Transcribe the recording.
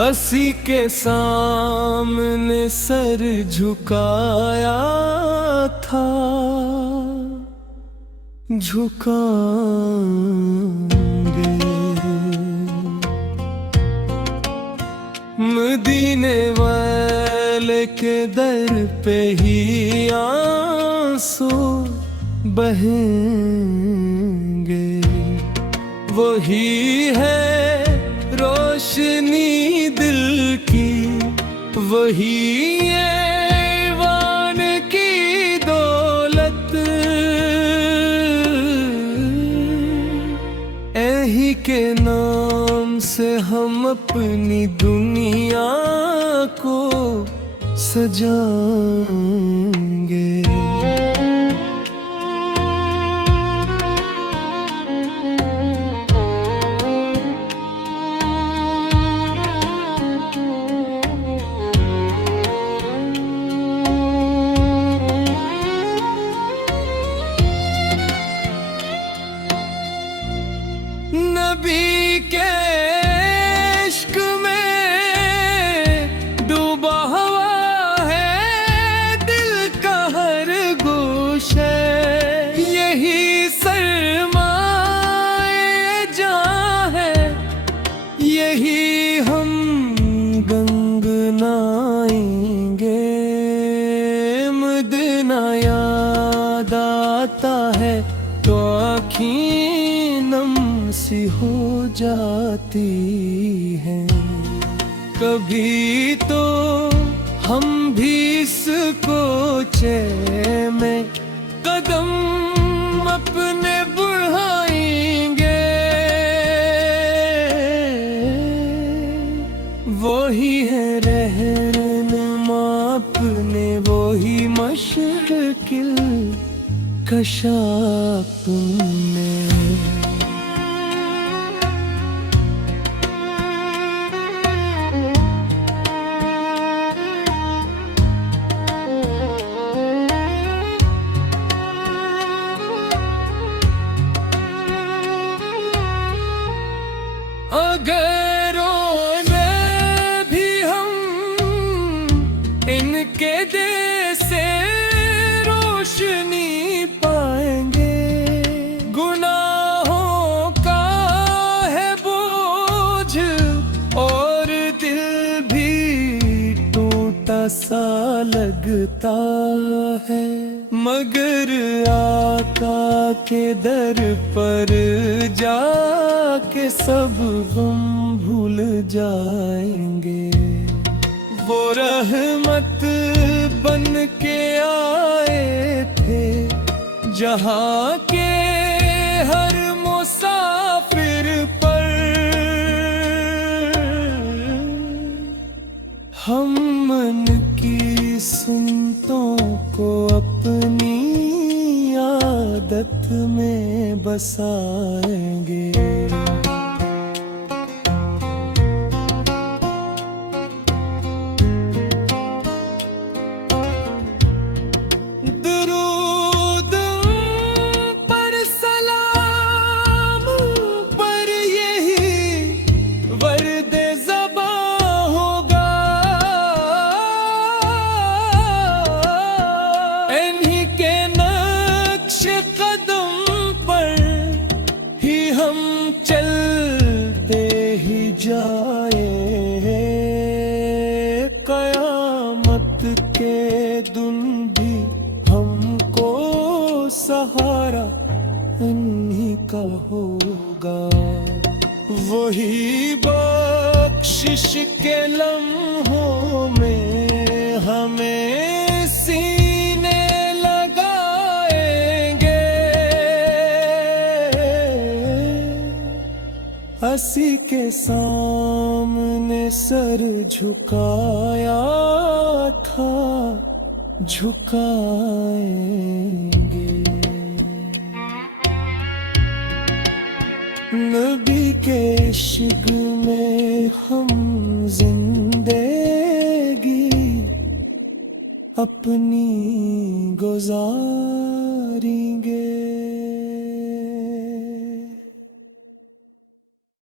हंसी के सामने सर झुकाया था, झुकाएंगे। मदीने वाले के दर पे ही आंसू बहेंगे। वही है रोशनी दिल की, वही ईमान की दौलत। एही के नाम से हम अपनी दुनिया को सजाएंगे। नबी के इश्क में डूबा हुआ है दिल का हर गोशे। यही सरमाए जहाँ है, यही हम गंगनाएंगे। मदीना याद आता है तो आँखें नम सी हो जाती हैं। कभी तो हम भी इस कोचे में कदम अपने बढ़ाएंगे। वही है रहनुमा अपने, वही मुश्किल कशा अपने। अगर रोने भी हम इनके जैसे रोशनी पाएंगे। गुनाहों का है बोझ और दिल भी टूटा सा लगता है, मगर आका के दर पर जाके सब गम भूल जाएंगे। वो रहमत बन के आए थे जहाँ के हर मुसाफिर पर। हम मन की सुन्नतों को अपनी आदत में बसाएंगे। दुरूद पर सलाम पर यही वर्दे ज़बा होगा। इन्हीं के नक्श कदम पर ही हम चलते ही जाए। कयामत के दिन भी हमको सहारा इन्हीं का होगा। वही बख्शिश के लम्हों में हमें सीने लगाएंगे। हंसी के सामने सर झुकाया था, झुकाएंगे। नबी के इश्क में हम जिंदगी अपनी गुजार